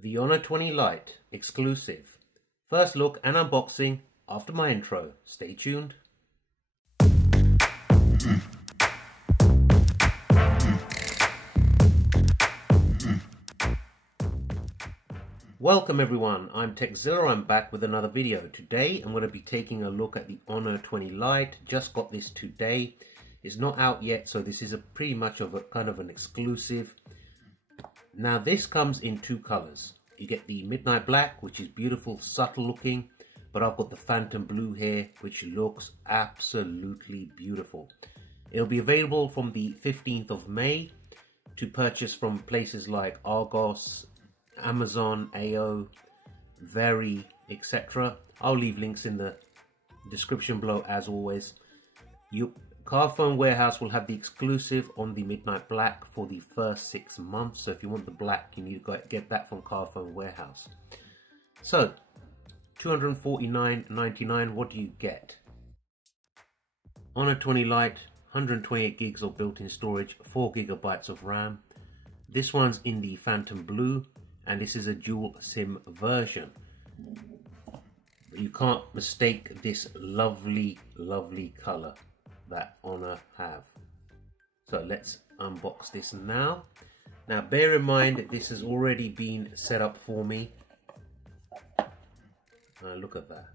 The Honor 20 Lite exclusive. First look and unboxing after my intro. Stay tuned. Welcome everyone, I'm Zilla. I'm back with another video. Today I'm going to be taking a look at the Honor 20 Lite. Just got this today. It's not out yet, so this is pretty much of a kind of an exclusive. Now this comes in two colors. You get the midnight black, which is beautiful, subtle looking, but I've got the phantom blue here, which looks absolutely beautiful. It'll be available from the 15th of May to purchase from places like Argos, Amazon, AO, Very, etc. I'll leave links in the description below as always. Carphone Warehouse will have the exclusive on the midnight black for the first 6 months. So if you want the black, you need to get that from Carphone Warehouse. So $249.99, what do you get? Honor 20 Lite, 128 gigs of built-in storage, 4 gigabytes of RAM. This one's in the phantom blue, and this is a dual SIM version. You can't mistake this lovely, lovely color that Honor have. So let's unbox this now. Now bear in mind this has already been set up for me. Look at that.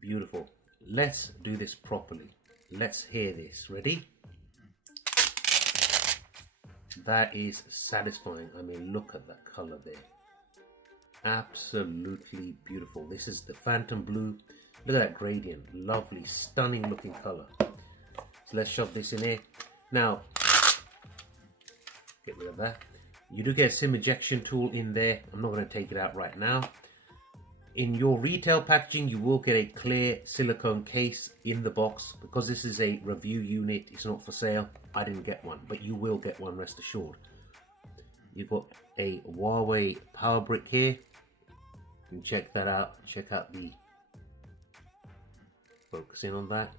Beautiful. Let's do this properly. Let's hear this. Ready? That is satisfying. I mean, look at that color there. Absolutely beautiful. This is the phantom blue. Look at that gradient. Lovely, stunning looking color. So let's shove this in here. Now, get rid of that. You do get a SIM ejection tool in there. I'm not going to take it out right now. In your retail packaging, you will get a clear silicone case in the box. Because this is a review unit, it's not for sale. I didn't get one, but you will get one, rest assured. You've got a Huawei power brick here. You can check that out. Check out the focusing on that.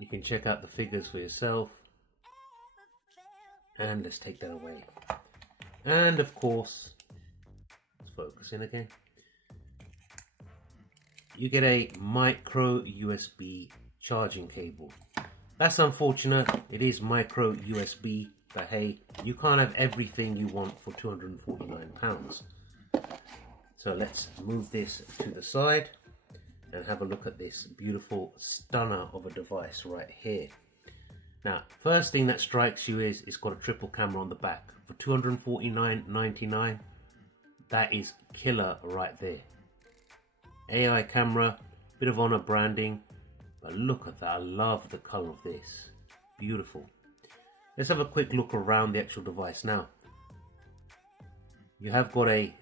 You can check out the figures for yourself. And let's take that away. And of course, let's focus in again. You get a micro USB charging cable. That's unfortunate. It is micro USB, but hey, you can't have everything you want for £249. So let's move this to the side and have a look at this beautiful stunner of a device right here. Now, first thing that strikes you is it's got a triple camera on the back. For $249.99, that is killer right there. AI camera, bit of Honor branding, but look at that. I love the color of this. Beautiful. Let's have a quick look around the actual device now. You have got a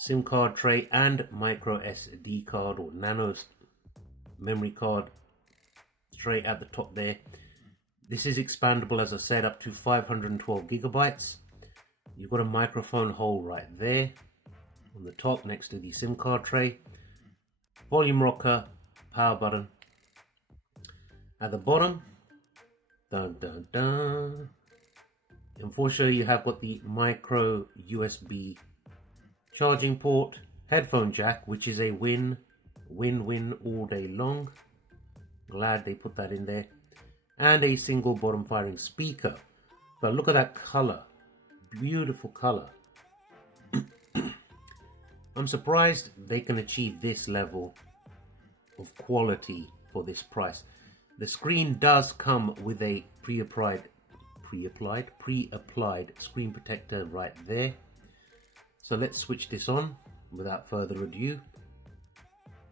SIM card tray and micro SD card or nano memory card tray at the top there. This is expandable, as I said, up to 512 gigabytes. You've got a microphone hole right there on the top next to the SIM card tray. Volume rocker, power button. At the bottom, dun dun dun. Unfortunately, you have got the micro USB charging port, headphone jack, which is a win-win all day long. Glad they put that in there. And a single bottom firing speaker. But look at that color. Beautiful color. I'm surprised they can achieve this level of quality for this price. The screen does come with a pre-applied screen protector right there. So let's switch this on without further ado.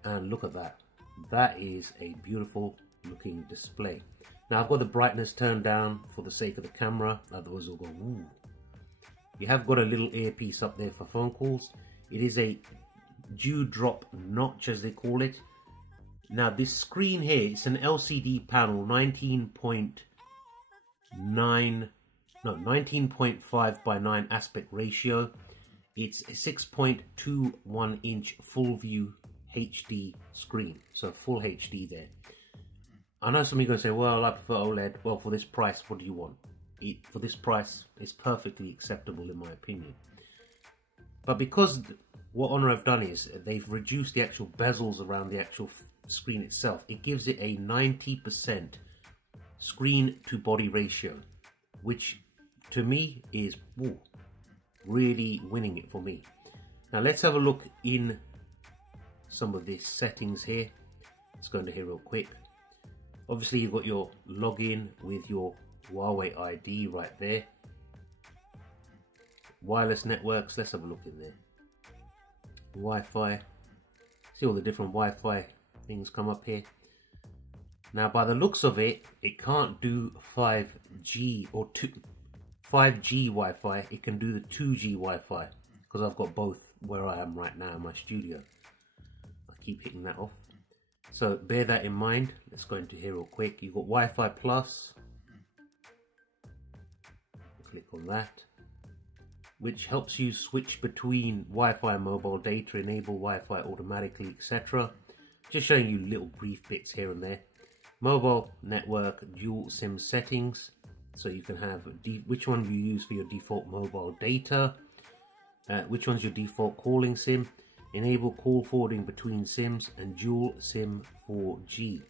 And look at that. That is a beautiful looking display. Now I've got the brightness turned down for the sake of the camera, otherwise it'll go ooh. You have got a little earpiece up there for phone calls. It is a dewdrop notch, as they call it. Now this screen here, it's an LCD panel, 19.5 by 9 aspect ratio. It's a 6.21 inch full view HD screen, so full HD there. I know some of you are going to say, well, I prefer OLED. Well, for this price, what do you want? for this price, it's perfectly acceptable in my opinion. But because what Honor have done is they've reduced the actual bezels around the actual screen itself, it gives it a 90% screen to body ratio, which to me is really winning it for me. Now let's have a look in some of these settings here. Let's go into here real quick. Obviously you've got your login with your Huawei ID right there. Wireless networks, let's have a look in there. Wi-Fi, see all the different Wi-Fi things come up here. Now by the looks of it, it can't do 5G or 5G Wi-Fi, it can do the 2G Wi-Fi, because I've got both where I am right now in my studio. I keep hitting that off. So bear that in mind. Let's go into here real quick. You've got Wi-Fi Plus. Click on that, which helps you switch between Wi-Fi and mobile data, enable Wi-Fi automatically, etc. Just showing you little brief bits here and there. Mobile network dual SIM settings, so you can have which one you use for your default mobile data, which one's your default calling SIM, enable call forwarding between SIMs, and dual SIM 4G.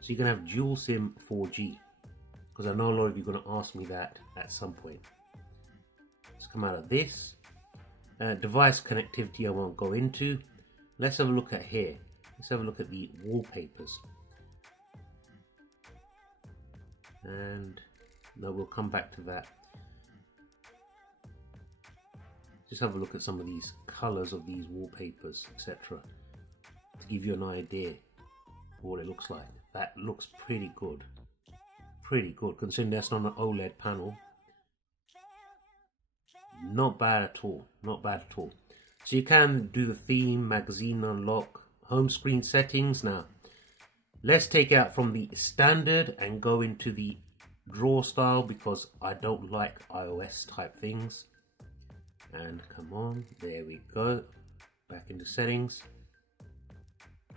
So you can have dual SIM 4G, because I know a lot of you are going to ask me that at some point. Let's come out of this. Device connectivity I won't go into. Let's have a look at here. Let's have a look at the wallpapers. And no, we'll come back to that. Just have a look at some of these colors of these wallpapers, etc., to give you an idea of what it looks like. That looks pretty good. Pretty good, considering that's not an OLED panel. Not bad at all. Not bad at all. So you can do the theme, magazine unlock, home screen settings. Now, let's take out from the standard and go into the drawer style, because I don't like iOS type things. And come on, there we go. Back into settings.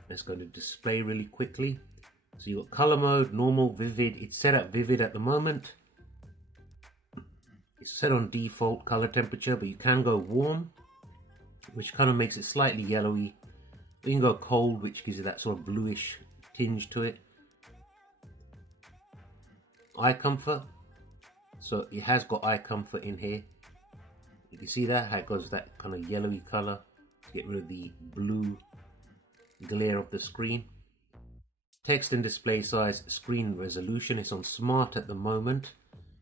Let's go to display really quickly. So you've got color mode, normal, vivid. It's set at vivid at the moment. It's set on default color temperature, but you can go warm, which kind of makes it slightly yellowy. You can go cold, which gives you that sort of bluish tinge to it. Eye comfort. So it has got eye comfort in here. You can see that, how it goes with that kind of yellowy color to get rid of the blue glare of the screen. Text and display size, screen resolution. It's on smart at the moment.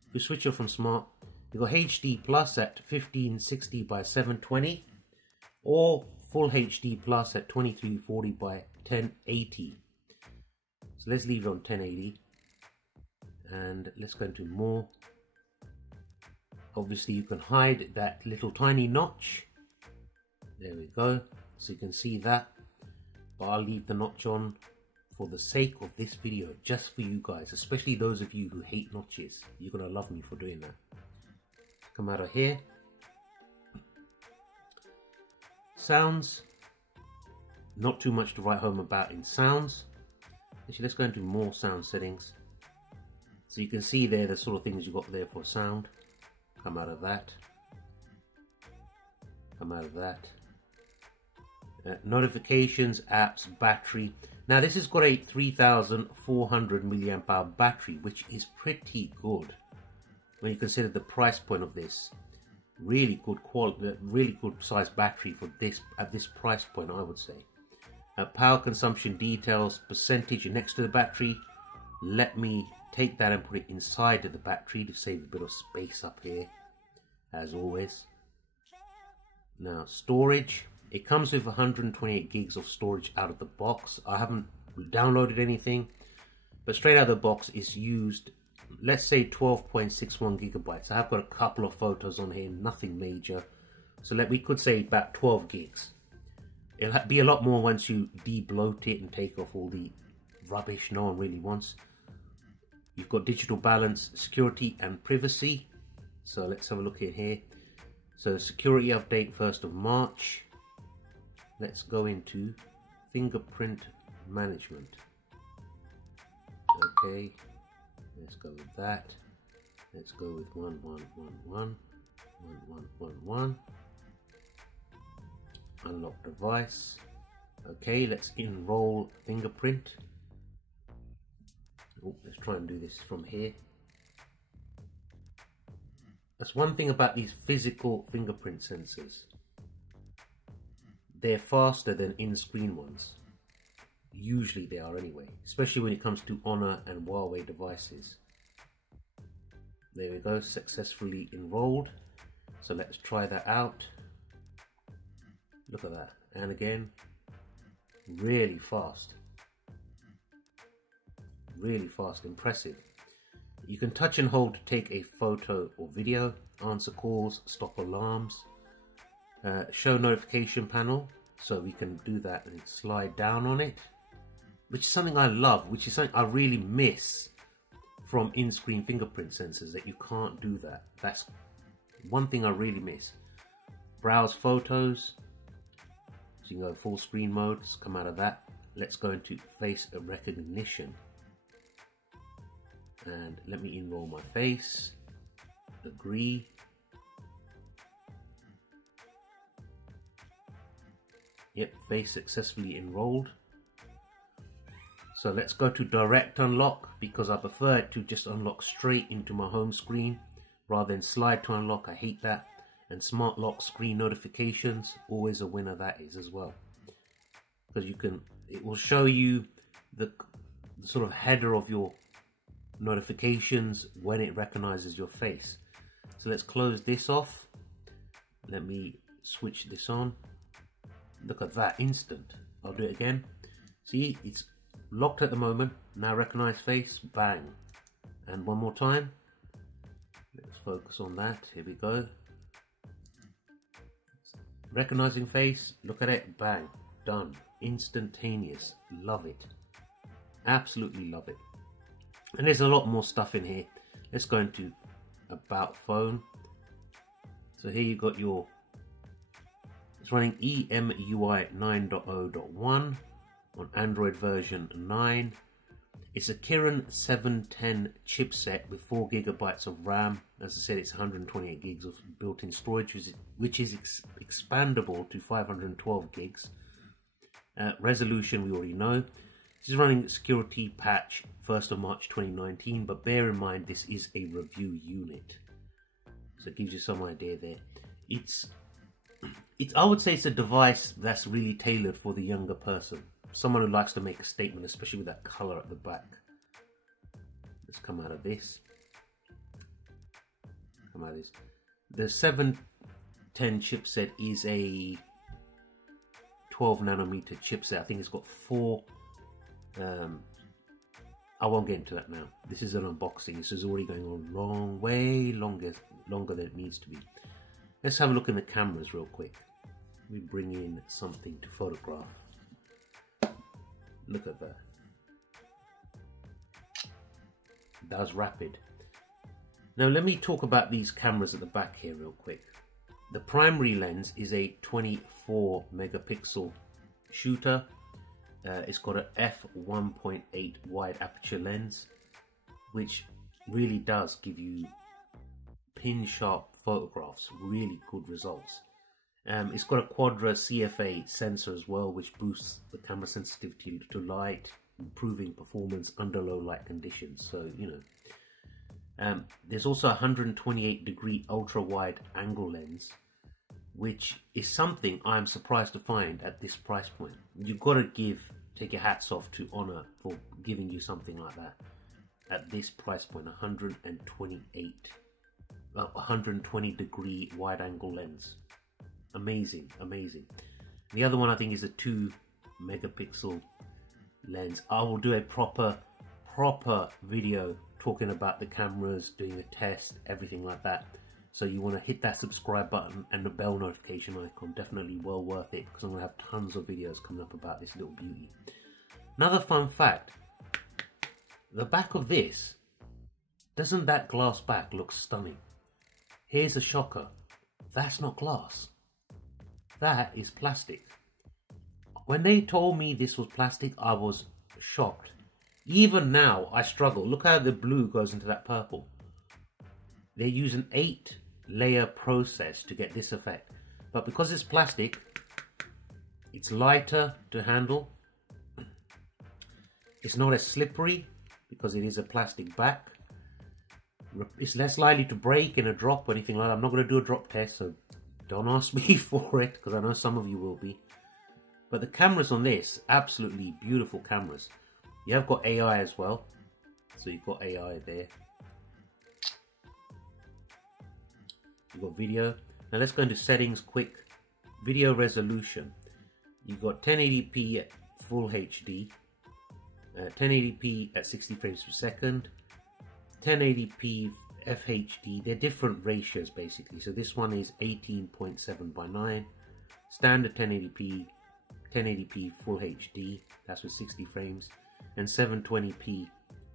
If you switch it from smart, you've got HD plus at 1560 by 720 or full HD plus at 2340 by 1080. So let's leave it on 1080 and let's go into more. Obviously you can hide that little tiny notch. There we go. So you can see that. But I'll leave the notch on for the sake of this video, just for you guys, especially those of you who hate notches. You're going to love me for doing that. Come out of here. Sounds. Not too much to write home about in sounds. Actually, let's go into more sound settings. So you can see there the sort of things you got there for sound. Come out of that. Come out of that. Notifications, apps, battery. Now this has got a 3400 milliamp hour battery, which is pretty good when you consider the price point of this. Really good quality, really good size battery for this at this price point, I would say. Power consumption details, percentage next to the battery. Let me take that and put it inside of the battery to save a bit of space up here, as always. Now storage, it comes with 128 gigs of storage out of the box. I haven't downloaded anything, but straight out of the box it's used, let's say 12.61 gigabytes. I have got a couple of photos on here, nothing major, so we could say about 12 gigs. It'll be a lot more once you de-bloat it and take off all the rubbish no one really wants. You've got digital balance, security and privacy. So let's have a look in here. So security update 1st of March. Let's go into fingerprint management. Okay, let's go with that. Let's go with 1111 1111. Unlock device. Okay, let's enroll fingerprint. Oh, let's try and do this from here. That's one thing about these physical fingerprint sensors. They're faster than in-screen ones. Usually they are anyway, especially when it comes to Honor and Huawei devices. There we go, successfully enrolled. So let's try that out. Look at that. And again, really fast. Really fast, impressive. You can touch and hold to take a photo or video, answer calls, stop alarms, show notification panel, so we can do that and slide down on it, which is something I love, which is something I really miss from in-screen fingerprint sensors, that you can't do that. That's one thing I really miss. Browse photos, so you can go full screen mode, let's come out of that. Let's go into face recognition. And let me enroll my face, agree. Yep, face successfully enrolled. So let's go to direct unlock, because I prefer it to just unlock straight into my home screen rather than slide to unlock. I hate that. And smart lock screen notifications, always a winner that is as well. Because it will show you the sort of header of your notifications when it recognizes your face. So let's close this off. Let me switch this on. Look at that, instant. I'll do it again. See, it's locked at the moment. Now recognize face, bang. And one more time. Let's focus on that. Here we go. Recognizing face, look at it, bang, done. Instantaneous. Love it. Absolutely love it. And there's a lot more stuff in here. Let's go into about phone. So here you've got your, it's running EMUI 9.0.1 on Android version 9. It's a Kirin 710 chipset with 4 GB of RAM. As I said, it's 128 gigs of built-in storage, which is expandable to 512 gigs. Resolution we already know. This is running security patch 1st of March 2019, but bear in mind this is a review unit, so it gives you some idea there. It's I would say it's a device that's really tailored for the younger person, someone who likes to make a statement, especially with that color at the back. Let's come out of this. The 710 chipset is a 12 nanometer chipset. I think it's got 4. I won't get into that now. This is an unboxing. This is already going on way longer than it needs to be. Let's have a look in the cameras real quick. We bring in something to photograph. Look at that. That was rapid. Now let me talk about these cameras at the back here real quick. The primary lens is a 24 megapixel shooter. It's got an f1.8 wide aperture lens, which really does give you pin sharp photographs, really good results. It's got a Quadra CFA sensor as well, which boosts the camera sensitivity to light, improving performance under low light conditions. So, you know, there's also a 128 degree ultra wide angle lens, which is something I'm surprised to find at this price point. You've got to take your hats off to Honor for giving you something like that at this price point. 120 degree wide angle lens. Amazing, amazing. The other one I think is a 2 megapixel lens. I will do a proper video talking about the cameras, doing the test, everything like that. So you want to hit that subscribe button and the bell notification icon. Definitely well worth it, because I'm going to have tons of videos coming up about this little beauty. Another fun fact, the back of this, doesn't that glass back look stunning? Here's a shocker, that's not glass, that is plastic. When they told me this was plastic, I was shocked. Even now I struggle. Look how the blue goes into that purple. they use an 8-layer process to get this effect. But because it's plastic, it's lighter to handle. It's not as slippery because it is a plastic back. It's less likely to break in a drop or anything like that. I'm not going to do a drop test, so don't ask me for it, because I know some of you will be. But the cameras on this, absolutely beautiful cameras. You have got AI as well. So you've got AI there. You've got video. Now let's go into settings quick. Video resolution. You've got 1080p at full HD. 1080p at 60 frames per second. 1080p FHD. They're different ratios basically. So this one is 18.7 by 9. Standard 1080p. 1080p full HD. That's with 60 frames. And 720p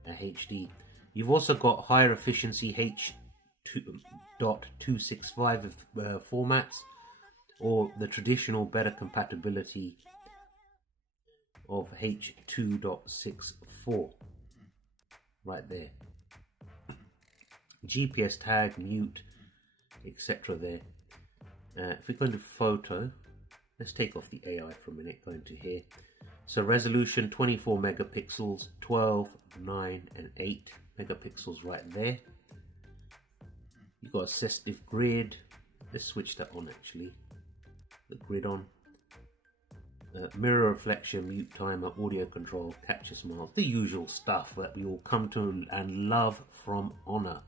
HD. You've also got higher efficiency H.265 formats, or the traditional better compatibility of H.2.64 right there. GPS tag, mute, etc. there. If we go into photo, let's take off the AI for a minute, go into here. So resolution 24 megapixels, 12, 9 and 8 megapixels right there. You've got assistive grid. Let's switch that on actually. The grid on. Mirror reflection, mute timer, audio control, capture smiles. The usual stuff that we all come to and love from Honor.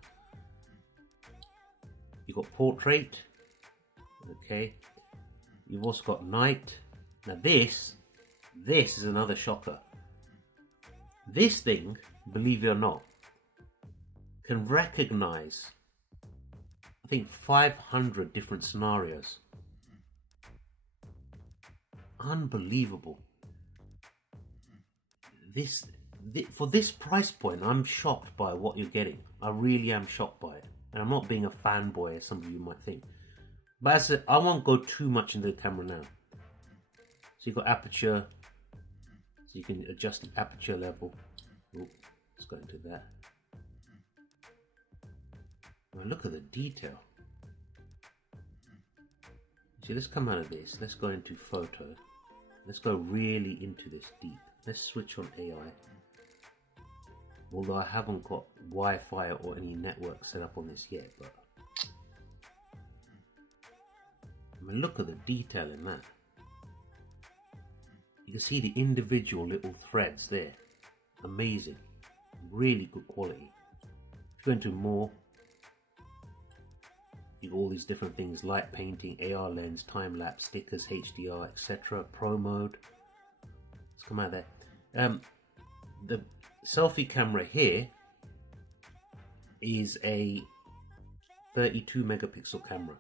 You've got portrait. Okay. You've also got night. Now this is another shocker. This thing, believe it or not, can recognize, I think, 500 different scenarios. Unbelievable. For this price point, I'm shocked by what you're getting. I really am shocked by it. And I'm not being a fanboy, as some of you might think. But as I won't go too much into the camera now. So you've got aperture. So you can adjust the aperture level. Oh, let's go into that. Now look at the detail. See, let's come out of this. Let's go into photo. Let's go really into this deep. Let's switch on AI. Although I haven't got Wi-Fi or any network set up on this yet, but I mean, look at the detail in that. You can see the individual little threads there. Amazing. Really good quality. If you go into more, you got all these different things: light painting, AR lens, time lapse, stickers, HDR, etc. Pro mode. Let's come out of there. The selfie camera here is a 32 megapixel camera.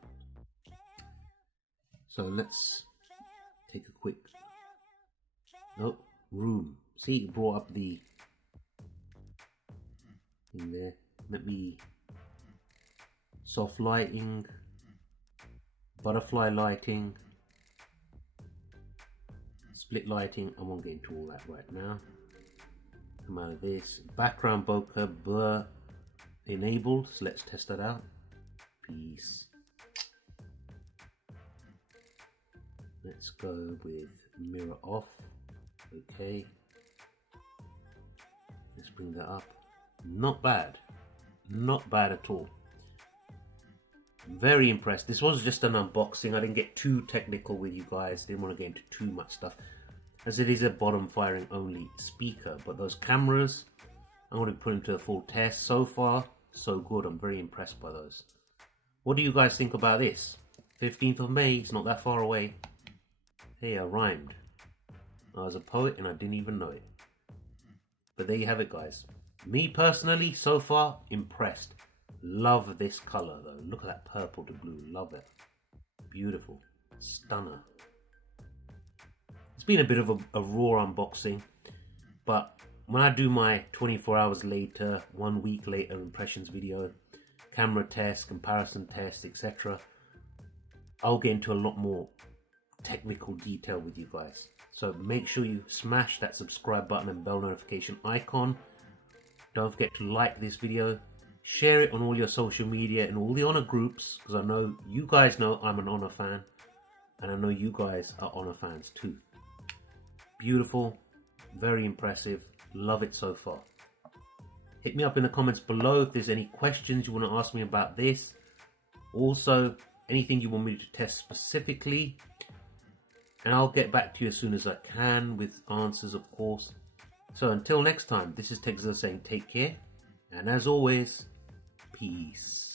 So let's take a quick room. See, it brought up the in there. Let me soft lighting, butterfly lighting, split lighting. I won't get into all that right now. Come out of this. Background bokeh blur enabled. So let's test that out. Peace. Let's go with mirror off. Okay. Let's bring that up. Not bad. Not bad at all. Very impressed. This was just an unboxing. I didn't get too technical with you guys. Didn't want to get into too much stuff, as it is a bottom firing only speaker. But those cameras, I'm going to put into a full test. So far, so good. I'm very impressed by those. What do you guys think about this? 15th of May, it's not that far away. Hey, I rhymed. I was a poet and I didn't even know it. But there you have it, guys. Me personally, so far, impressed. Love this color though. Look at that purple to blue. Love it. Beautiful. Stunner. It's been a bit of a raw unboxing, but when I do my 24 hours later, 1 week later impressions video, camera test, comparison test, etc., I'll get into a lot more technical detail with you guys. So make sure you smash that subscribe button and bell notification icon. Don't forget to like this video, Share it on all your social media and all the Honor groups, because I know you guys know I'm an Honor fan, and I know you guys are Honor fans too. Beautiful, very impressive, love it so far. Hit me up in the comments below if there's any questions you want to ask me about this. Also, anything you want me to test specifically, and I'll get back to you as soon as I can with answers, of course. So until next time, this is Zilla saying take care, and as always, peace.